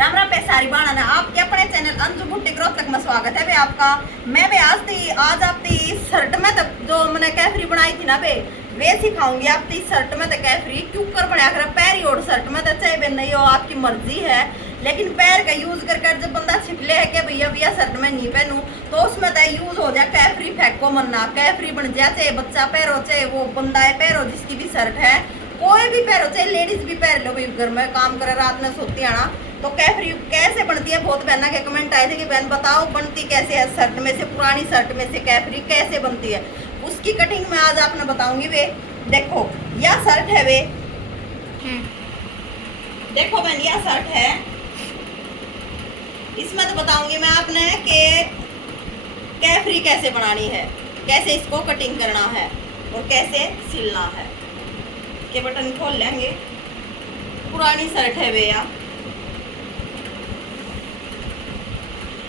राम राम पैसारी बाणा ने आपके अपने चैनल अंजू भुट्टी ग्रोथ तक में स्वागत है बे आपका। मैं बे आज आपकी शर्ट में तो जो मैंने कैफरी बनाई थी ना बे वे सिखाऊंगी आपकी शर्ट में तो कैफरी क्यूकर बना कर पैर और शर्ट में तो चाहे बे नहीं हो आपकी मर्जी है, लेकिन पैर का यूज कर जब बंदा छिपले है कि भैया भैया शर्ट में नहीं पहनूं तो उसमें तो यूज हो जाए कैफरी फेंको मरना कैफरी बन जाए, चाहे बच्चा पैर हो चाहे वो बंदा है पैर हो जिसकी भी शर्ट है कोई भी पैर हो चाहे लेडीज भी पैर लो भाई घर में काम करे रात में सोती है ना तो कैफरी कैसे बनती है। बहुत बहना के कमेंट आए थे कि बहन बताओ बनती कैसे है शर्ट में से, पुरानी शर्ट में से कैफरी कैसे बनती है, उसकी कटिंग में आज आपने बताऊंगी वे। देखो यह शर्ट है वे, देखो बहन यह शर्ट है, इसमें तो बताऊंगी मैं आपने कि कैफरी कैसे बनानी है, कैसे इसको कटिंग करना है और कैसे सिलना है। के बटन खोल लेंगे, पुरानी शर्ट है वे यार।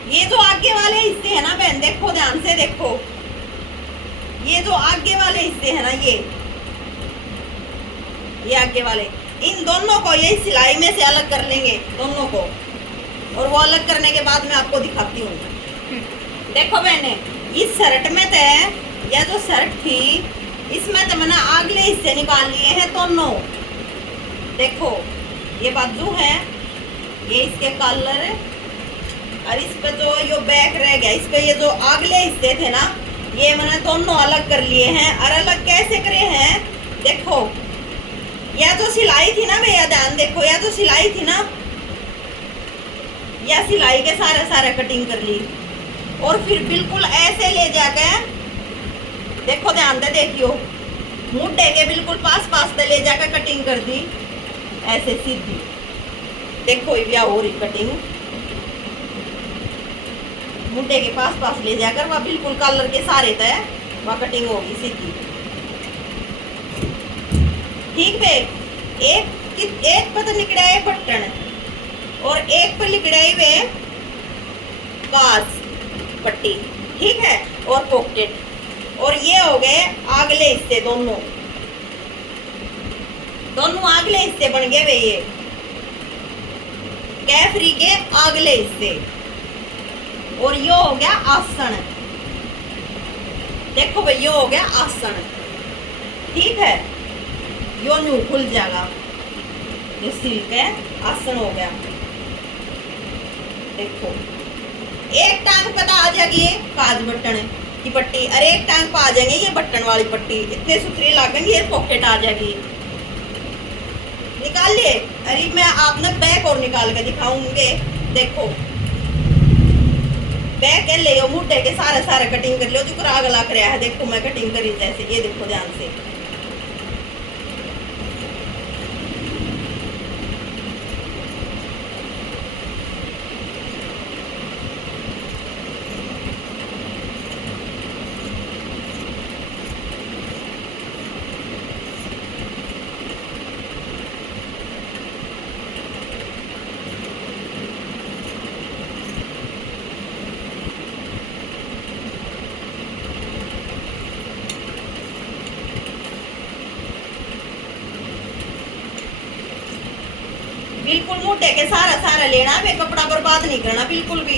ये जो आगे वाले हिस्से है ना बहन देखो ध्यान से देखो, ये जो आगे वाले हिस्से है ना ये आगे वाले इन दोनों को ये सिलाई में से अलग कर लेंगे दोनों को, और वो अलग करने के बाद मैं आपको दिखाती हूँ। देखो बहने इस शर्ट में तो यह जो शर्ट थी इसमें तो मैंने अगले हिस्से निकाल लिए हैं दोनों। देखो ये बाजू है, ये इसके कलर, और इस पे जो ये बैक रह गया इस पे ये जो अगले हिस्से थे ना ये मैंने दोनों अलग कर लिए हैं। और अलग कैसे करे हैं देखो, यह जो सिलाई थी ना भैया ध्यान देखो, यह जो सिलाई थी ना यह सिलाई के सारे कटिंग कर ली और फिर बिल्कुल ऐसे ले जाकर देखो ध्यान दे देखियो मुड्ढे के बिल्कुल पास ले जाकर कटिंग कर दी ऐसे सीधी। देखो ये हो रही कटिंग मुड्ढे के पास ले जाकर वह बिल्कुल कलर के सारे तय वह कटिंग होगी सीधी। ठीक है, एक पर तो निकला है बटन और एक पर निकलाई वे काज पट्टी, ठीक है, और पॉकेट, और ये हो गए अगले हिस्से दोनों अगले हिस्से बन गए वे ये कैफरी के अगले हिस्से। और ये हो गया आसन, देखो भाई ये हो गया आसन, ठीक है, यो न्यू खुल जाएगा, ये सिल्क है आसन हो गया। देखो एक टांग पता आ जाएगी ये काज बटन की पट्टी, अरे एक टांग पर आ जाएंगे ये बटन वाली पट्टी, इतने सुथरी लगेंगे, ये पॉकेट आ जाएगी। निकाल लिए, अरे मैं आपने बैक और निकाल के दिखाऊंगे। देखो बैक है ले मुड्ढे के सारे कटिंग कर लो जो आग लग रहा है। देखो मैं कटिंग करी जैसे, ये देखो ध्यान से, बिल्कुल मुड्ढे के सारा लेना है, कपड़ा बर्बाद नहीं करना बिल्कुल भी।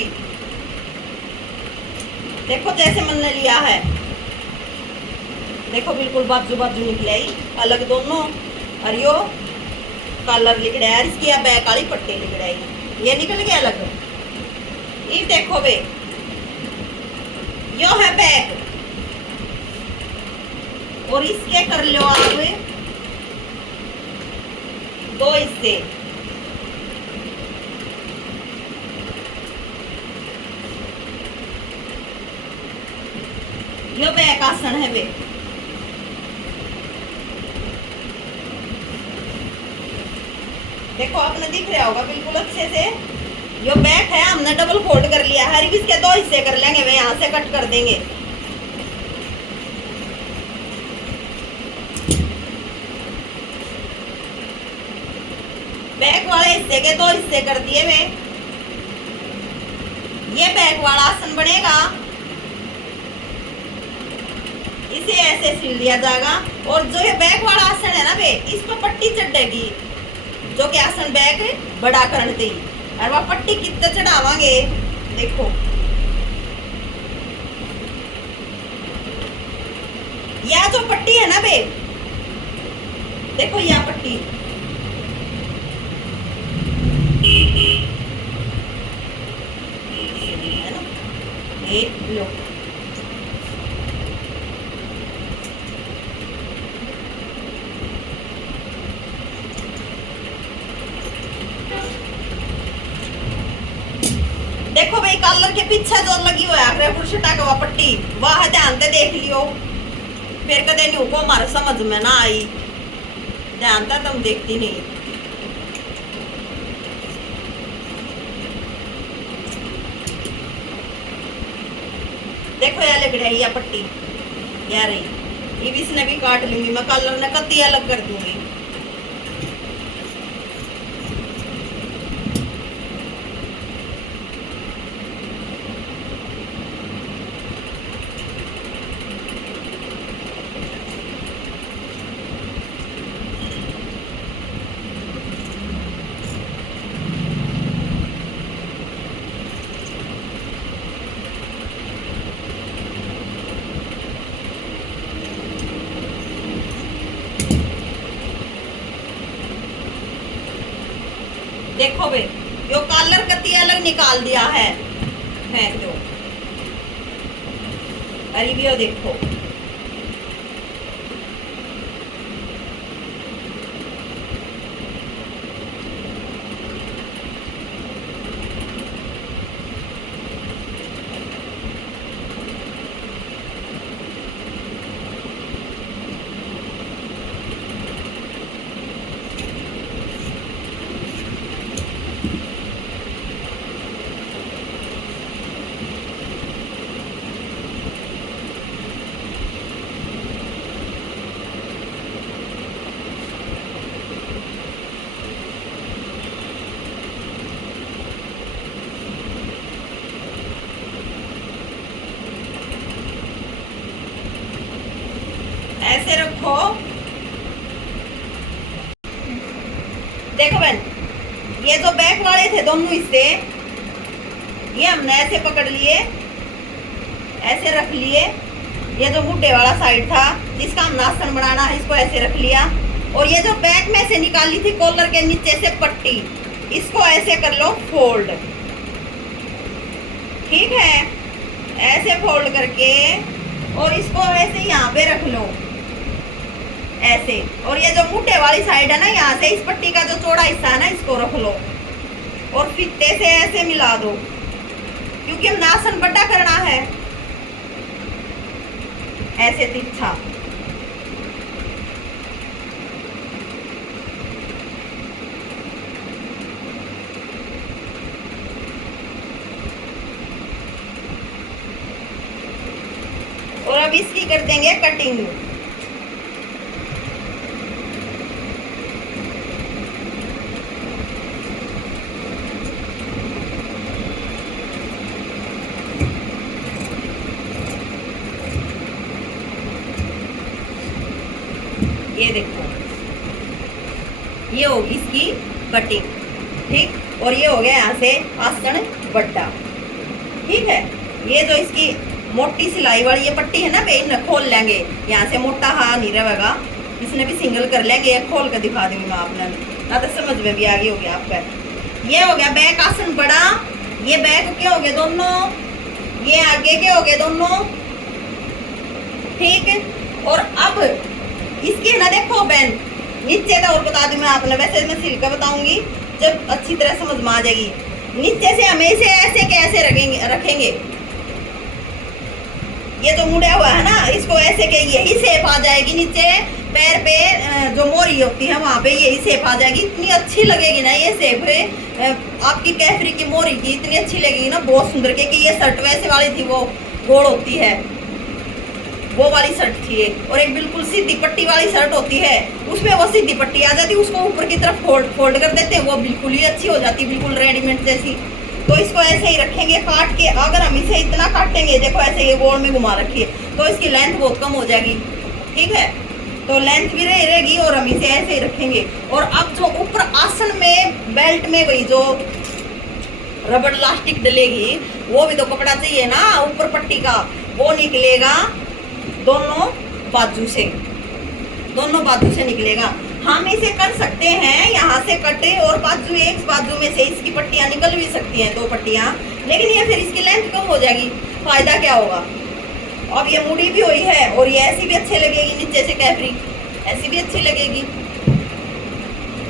देखो जैसे मैंने लिया है, देखो बिल्कुल बाजू निकले अलग दोनों, और यो कलर लिख रहा है, इसकी बैक वाली पट्टी लिख रहा है, ये निकल गया अलग। ये देखो बे यो है बैक, और इसके कर लो आप दो हिस्से, यो बैक आसन है वे। देखो आपने दिख रहा होगा बिल्कुल अच्छे से, यो बैक है, हमने डबल फोल्ड कर लिया है, हर इसके दो हिस्से कर लेंगे, वे यहाँ से कट कर देंगे। बैक वाले हिस्से के दो हिस्से कर दिए वे, ये बैक वाला आसन बनेगा, इसे ऐसे सिल दिया जाएगा। और जो ये बैक वाला आसन है ना बे, इस पर पट्टी चढ़ेगी जो कि आसन बैक बड़ा करने दी, और वह पट्टी कितना चढ़ावांगे देखो। यह जो पट्टी है ना बे, देखो यह पट्टी है ना, ये लो। देखो भाई कलर के पीछे जो लगी हुआ है बुरशटा का पट्टी, वह ध्यान से देख लियो, फिर कदे नहीं को हमारे समझ में ना आई, ध्यान से तुम देखती नहीं। देखो यार लग रही है पट्टी यार, ये भी इसने भी काट लूंगी मैं, कलर ने कत्ती अलग कर दूंगी। देखो बे यो कलर कत्ती अलग निकाल दिया है, फेंक दो। अरे भी देखो ऐसे रखो। देखो बहन, ये जो बैक वाले थे दोनों हिस्से, ये हमने ऐसे पकड़ लिए, ऐसे रख लिए। ये जो बूटे वाला साइड था जिसका हम नासन बनाना है, इसको ऐसे रख लिया। और ये जो बैक में से निकाली थी कॉलर के नीचे से पट्टी, इसको ऐसे कर लो फोल्ड, ठीक है, ऐसे फोल्ड करके, और इसको ऐसे यहाँ पे रख लो ऐसे। और ये जो मुट्ठे वाली साइड है ना, यहाँ से इस पट्टी का जो चौड़ा हिस्सा है ना, इसको रख लो और फीते से ऐसे मिला दो, क्योंकि हम नासन बड़ा करना है, ऐसे तिरछा। और अब इसकी कर देंगे कटिंग। ये देखो, ये होगी इसकी कटिंग, ठीक। और ये हो गया यहाँ से आसन बड्डा, ठीक है। ये जो इसकी मोटी सिलाई वाली ये पट्टी है ना बे, इन्हें खोल लेंगे, यहाँ से मोटा हाथ नहीं रहेगा, इसने भी सिंगल कर लेंगे। खोल कर दिखा दूंगी मैं आपने, ना तो समझ में भी आगे हो गया आपका। ये हो गया बैक आसन बड़ा, ये बैक के हो गए दोनों, ये आगे के हो गए दोनों, ठीक। और अब इसकी है ना, देखो बहन, नीचे तो और बता दूं मैं आपने, वैसे मैं सिल कर बताऊंगी जब अच्छी तरह समझ में आ जाएगी। नीचे से हमें इसे ऐसे कैसे रखेंगे, ये जो मुड़ा हुआ है ना, इसको ऐसे के यही शेप आ जाएगी। नीचे पैर पे जो मोरी होती है वहां पे यही शेप आ जाएगी। इतनी अच्छी लगेगी ना ये शेप आपकी कैफरी की मोरी की, इतनी अच्छी लगेगी ना, बहुत सुंदर। क्योंकि ये शर्ट वैसे वाली थी, वो गोल होती है, वो वाली शर्ट थी ये। और एक बिल्कुल सीधी पट्टी वाली शर्ट होती है, उसमें वो सीधी पट्टी आ जाती है, उसको ऊपर की तरफ फोल्ड कर देते हैं, वो बिल्कुल ही अच्छी हो जाती है, बिल्कुल रेडीमेड जैसी। तो इसको ऐसे ही रखेंगे काट के। अगर हम इसे इतना काटेंगे, देखो ऐसे ये गोल में घुमा रखिए, तो इसकी लेंथ बहुत कम हो जाएगी, ठीक है। तो लेंथ भी रहेगी और हम इसे ऐसे ही रखेंगे। और अब जो ऊपर आसन में बेल्ट में वही जो रबड़ इलास्टिक डलेगी, वो भी तो कपड़ा चाहिए ना ऊपर पट्टी का, वो निकलेगा दोनों बाजू से, दोनों बाजू से निकलेगा। हम इसे कर सकते हैं यहाँ से कटे और बाजू एक बाजू में से इसकी पट्टियाँ निकल भी सकती हैं, 2 पट्टियाँ, लेकिन ये फिर इसकी लेंथ कम हो जाएगी, फायदा क्या होगा। अब ये मुड़ी भी हुई है और ये ऐसी भी अच्छी लगेगी, नीचे से कैफरी ऐसी भी अच्छी लगेगी।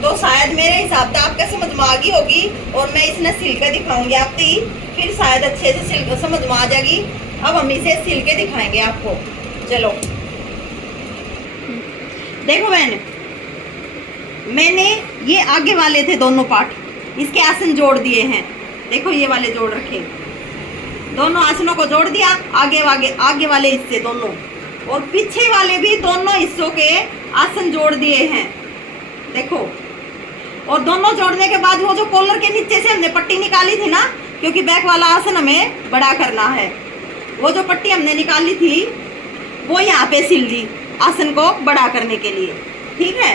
तो शायद मेरे हिसाब से आपके समझ में आ गई होगी और मैं इसने सिल के दिखाऊंगी आपकी, फिर शायद अच्छे से सिल समझ में आ जाएगी। अब हम इसे सिल के दिखाएंगे आपको। चलो देखो बहन, मैंने ये आगे वाले थे दोनों पार्ट, इसके आसन जोड़ दिए हैं, देखो ये वाले जोड़ रखे, दोनों आसनों को जोड़ दिया, आगे वाले हिस्से दोनों और पीछे वाले भी दोनों हिस्सों के आसन जोड़ दिए हैं, देखो। और दोनों जोड़ने के बाद वो जो कॉलर के नीचे से हमने पट्टी निकाली थी ना, क्योंकि बैक वाला आसन हमें बड़ा करना है, वो जो पट्टी हमने निकाली थी वो यहाँ पे सिल दी आसन को बड़ा करने के लिए, ठीक है।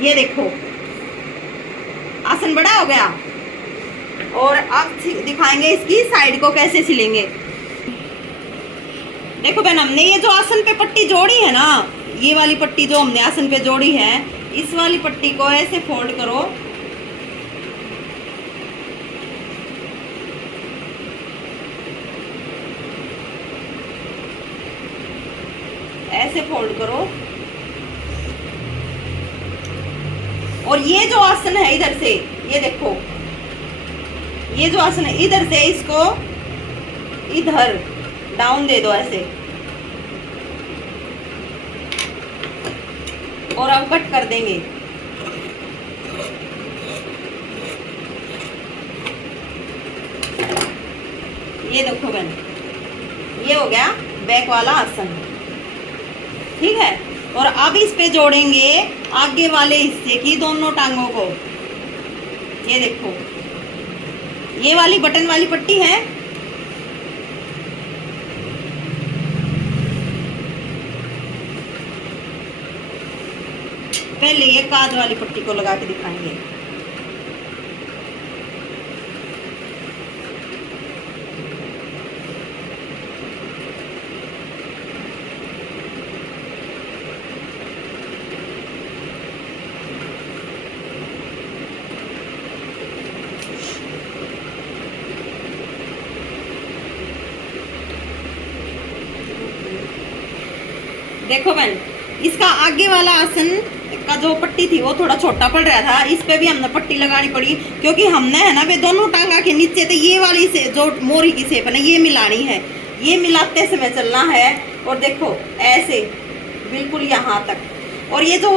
ये देखो आसन बड़ा हो गया और अब दिखाएंगे इसकी साइड को कैसे सिलेंगे। देखो बहन, हमने ये जो आसन पे पट्टी जोड़ी है ना, ये वाली पट्टी जो हमने आसन पे जोड़ी है, इस वाली पट्टी को ऐसे फोल्ड करो, ऐसे फोल्ड करो। और ये जो आसन है इधर से, ये देखो ये जो आसन है इधर से, इसको इधर डाउन दे दो ऐसे, और अब कट कर देंगे। ये देखो बहन, ये हो गया बैक वाला आसन, ठीक है। और अब इस पे जोड़ेंगे आगे वाले हिस्से की दोनों टांगों को। ये देखो ये वाली बटन वाली पट्टी है, पहले ये काज वाली पट्टी को लगा के दिखाएंगे। देखो बहन, इसका आगे वाला आसन का जो पट्टी थी वो थोड़ा छोटा पड़ रहा था, इस पे भी हमने पट्टी लगानी पड़ी, क्योंकि हमने है ना वे दोनों टांगा के नीचे तो ये वाली से जो मोरी की शेप है ना, ये मिलानी है, ये मिलाते समय चलना है। और देखो ऐसे बिल्कुल यहाँ तक। और ये जो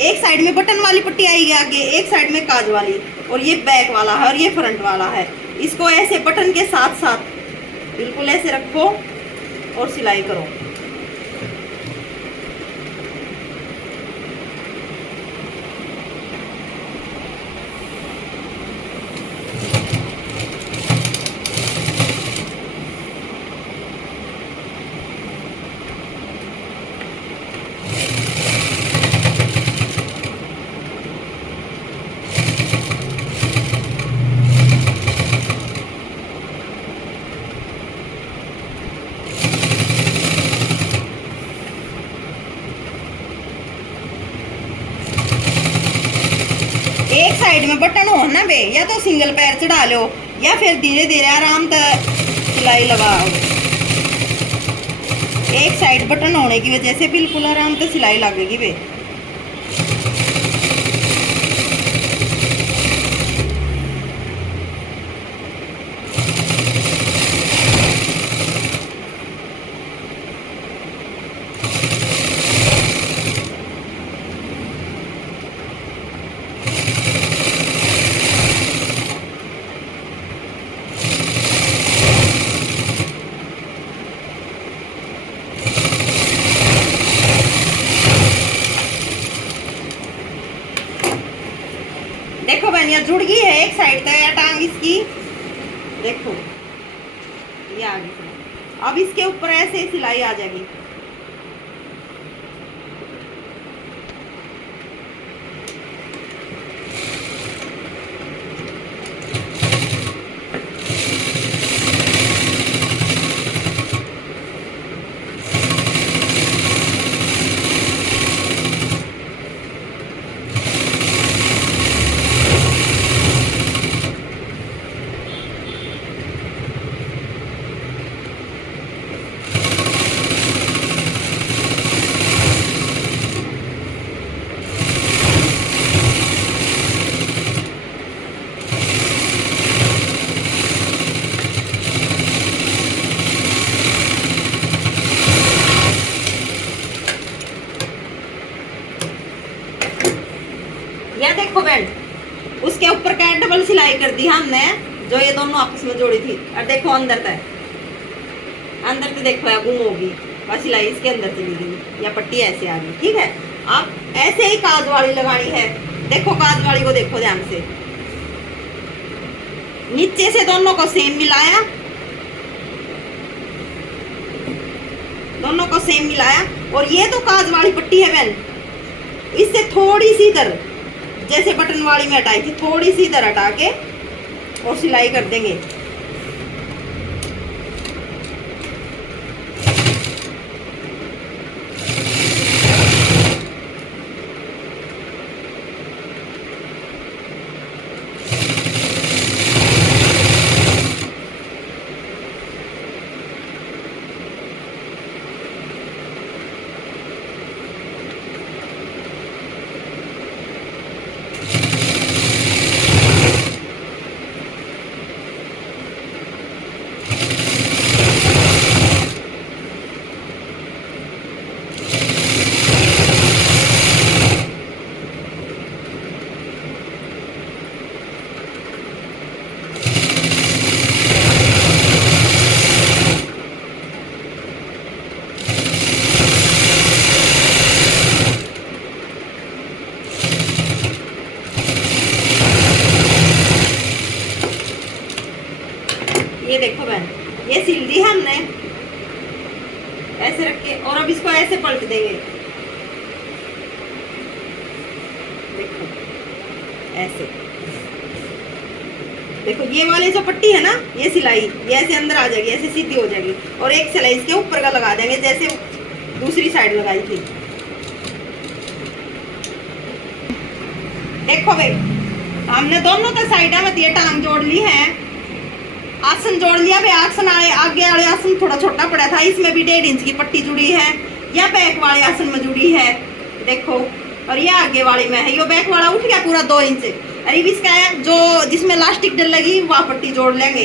एक साइड में बटन वाली पट्टी आएगी आगे, एक साइड में काज वाली, और ये बैक वाला है और ये फ्रंट वाला है। इसको ऐसे बटन के साथ साथ बिल्कुल ऐसे रखो और सिलाई करो। एक साइड में बटन हो ना बे, या तो सिंगल पैर चढ़ा लो या फिर धीरे धीरे आराम से सिलाई लगाओ। एक साइड बटन होने की वजह से बिल्कुल आराम से सिलाई लगेगी बे। देखो बहन, ये जुड़ गई है एक साइड तक टांग इसकी, देखो ये आगे। अब इसके ऊपर ऐसे सिलाई आ जाएगी। सिलाई कर दी हमने जो ये दोनों आपस में जोड़ी थी। और देखो अंदर तक, अंदर तो देखो या गुम होगी और सिलाई इसके अंदर चली गई या पट्टी ऐसे आ गई। ठीक है, आप ऐसे ही काज वाली लगानी है। देखो काज वाली को देखो ध्यान से, नीचे से दोनों को सेम मिलाया, दोनों को सेम मिलाया। और ये तो काज वाली पट्टी है बहन, इससे थोड़ी सी इधर जैसे बटन वाली में हटाई थी, थोड़ी सी इधर हटा के और सिलाई कर देंगे। ये देखो बहन, ये सिल दी है हमने ऐसे रख के। और अब इसको ऐसे पलट देंगे, देखो ऐसे। देखो ये वाले जो पट्टी है ना, ये सिलाई ये ऐसे अंदर आ जाएगी, ऐसे सीधी हो जाएगी। और एक सिलाई इसके ऊपर का लगा देंगे जैसे दूसरी साइड लगाई थी। देखो भाई, हमने दोनों तो साइड में ये टांग जोड़ ली है, आसन जोड़ लिया भाई। आसन आगे वाले आसन थोड़ा छोटा पड़ा था, इसमें भी 1.5 इंच की पट्टी जुड़ी है। या बैक वाले आसन में जुड़ी है, देखो। और ये आगे वाली में है, ये बैक वाला उठ गया पूरा 2 इंच। अरे इसका है जो जिसमें इलास्टिक डल लगी वहाँ पट्टी जोड़ लेंगे।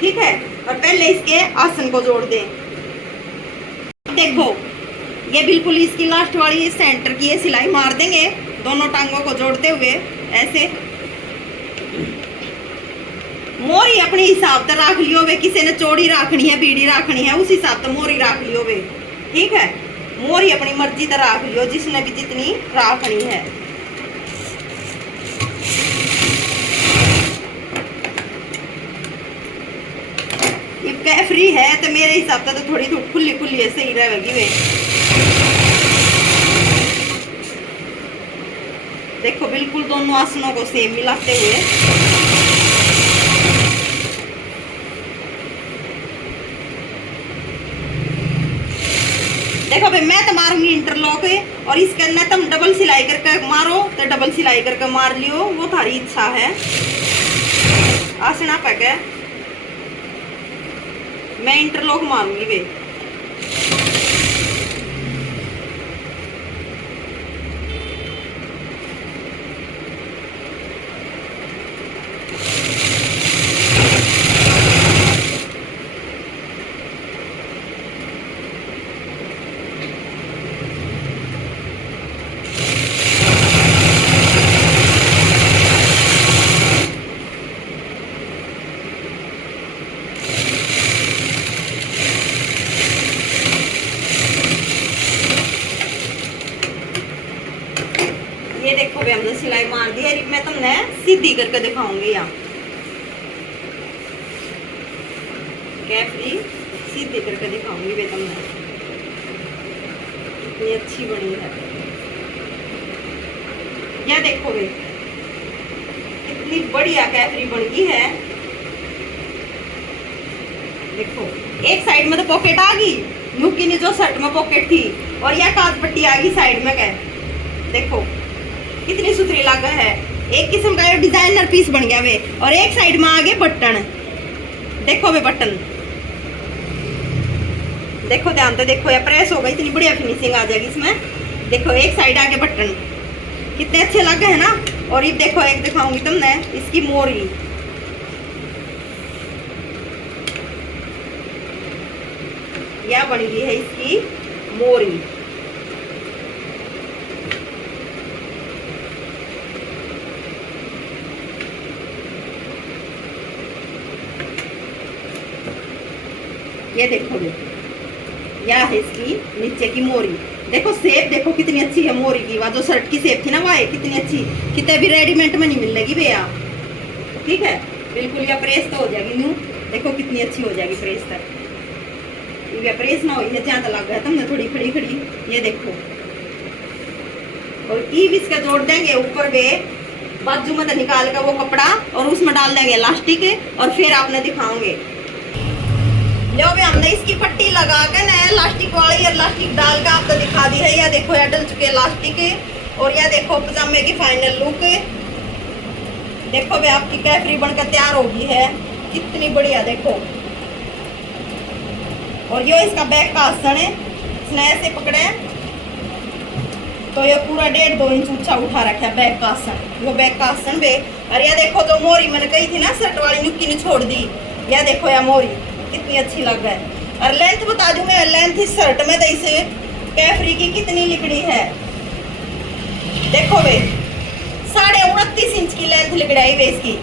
ठीक है, और पहले इसके आसन को जोड़ दें। देखो ये बिल्कुल इसकी लास्ट वाली सेंटर की ये सिलाई मार देंगे, दोनों टांगों को जोड़ते हुए ऐसे। मोरी अपने हिसाब से रख लियो वे, किसी ने चौड़ी रखनी है बीड़ी रखनी है उस हिसाब से मोरी रख लियो वे। ठीक है, मोरी अपनी मर्जी से रख लियो, जिसने भी जितनी रखनी है। ये कैफरी है तो मेरे हिसाब से तो थोड़ी खुली खुली है, सही रहेगी वे। देखो बिल्कुल दोनों आसनों को सेम मिलाते हुए। देखो भाई, मैं तो मारूंगी इंटरलॉक और इसके अंदर तुम डबल सिलाई करके मारो तो डबल सिलाई करके मार लियो, वो थारी इच्छा है। आसना पैक है, मैं इंटरलॉक मारूंगी भाई। ये देखो भाई, हमने सिलाई मार दी है। मैं तुमने सीधी करके दिखाऊंगी, यहाँ कैफरी सीधी करके दिखाऊंगी भाई तुमने, कितनी अच्छी बनी है। यह देखो भाई, कितनी बढ़िया कैफरी बन गई है। देखो एक साइड में तो पॉकेट आ गई, नुकी ने जो शर्ट में पॉकेट थी, और यह काज पट्टी आ गई साइड में। क्या देखो कितनी सुथरी लगा है, एक किस्म का डिजाइनर पीस बन गया वे। और एक साइड में आगे बटन, देखो वे बटन, देखो ध्यान से देखो, या प्रेस होगा, इतनी बढ़िया फिनिशिंग आ जाएगी इसमें। देखो एक साइड आगे बटन, कितने अच्छे लगे है ना। और ये देखो एक दिखाऊंगी तुमने, इसकी मोरी, यह बन गई है इसकी मोरी। ये देखो यह है इसकी नीचे की मोरी। देखो शेप देखो कितनी अच्छी है मोरी की। वह जो शर्ट की शेप थी ना वह कितनी अच्छी, कितने भी रेडीमेड में नहीं मिलेगी भैया। ठीक है, बिल्कुल यह प्रेस तो हो जाएगी न्यू। देखो कितनी अच्छी हो जाएगी प्रेस तक। ये प्रेस ना हो जहाँ तक लग गया तुमने थोड़ी खड़ी खड़ी। ये देखो और ईव इसका जोड़ देंगे ऊपर वे बाजू में निकाल कर वो कपड़ा और उसमें डाल देंगे इलास्टिक और फिर आपने दिखाओगे। लो भी हमने इसकी पट्टी लगा कर ना इलास्टिक वाली इलास्टिक डाल कर आपको दिखा दी है। यह देखो यह डल चुके इलास्टिक और यह देखो पजामे की फाइनल लुक। देखो भी आपकी कैफरी बनकर तैयार होगी है, कितनी बढ़िया। देखो और ये इसका बैक का आसन है, इसने ऐसे पकड़े तो ये पूरा 1.5-2 इंच ऊंचा उठा रखा है बैक का आसन। वो बैक का आसन बे। और यह देखो जो मोरी मैंने कही थी ना शर्ट वाली नुक्की ने छोड़ दी। यह देखो यह मोरी कितनी अच्छी लग रहा है। और लेंथ बता दूं मैं, लेंथ इस शर्ट में इसे कैफरी की कितनी लिकड़ी है। देखो वे 29.5 इंच की लेंथ लिकड़ाई वे इसकी,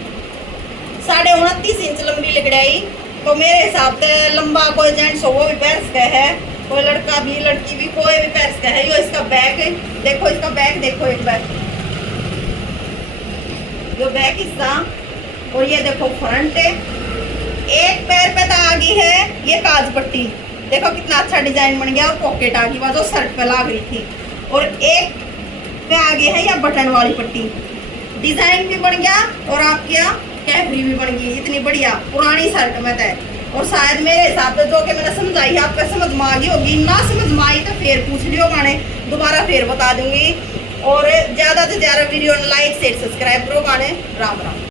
29.5 इंच लंबी लिकड़ाई। तो मेरे हिसाब से लंबा कोई जेंट्स हो वो भी पैर सके है, कोई लड़का भी लड़की भी कोई भी पैर सके है। यो इसका बैक है, देखो इसका बैक देखो एक बार, यो बैक हिस्सा। और ये देखो फ्रंट है, एक पैर पे तो आ गई है ये काज पट्टी। देखो कितना अच्छा डिजाइन बन गया और पॉकेट आ गई वह जो शर्ट पे लग रही थी। और एक पे आ गई है या बटन वाली पट्टी, डिजाइन भी बन गया और आपकी कैफरी भी बन गई इतनी बढ़िया पुरानी शर्ट में है। और शायद मेरे हिसाब से जो कि मैंने समझाई है आपका समझ में आ गई होगी, ना समझ में आई तो फिर पूछ लियो, मैंने दोबारा फिर बता दूंगी। और ज़्यादा से ज़्यादा वीडियो लाइक शेयर सब्सक्राइब करो। गाने राम राम।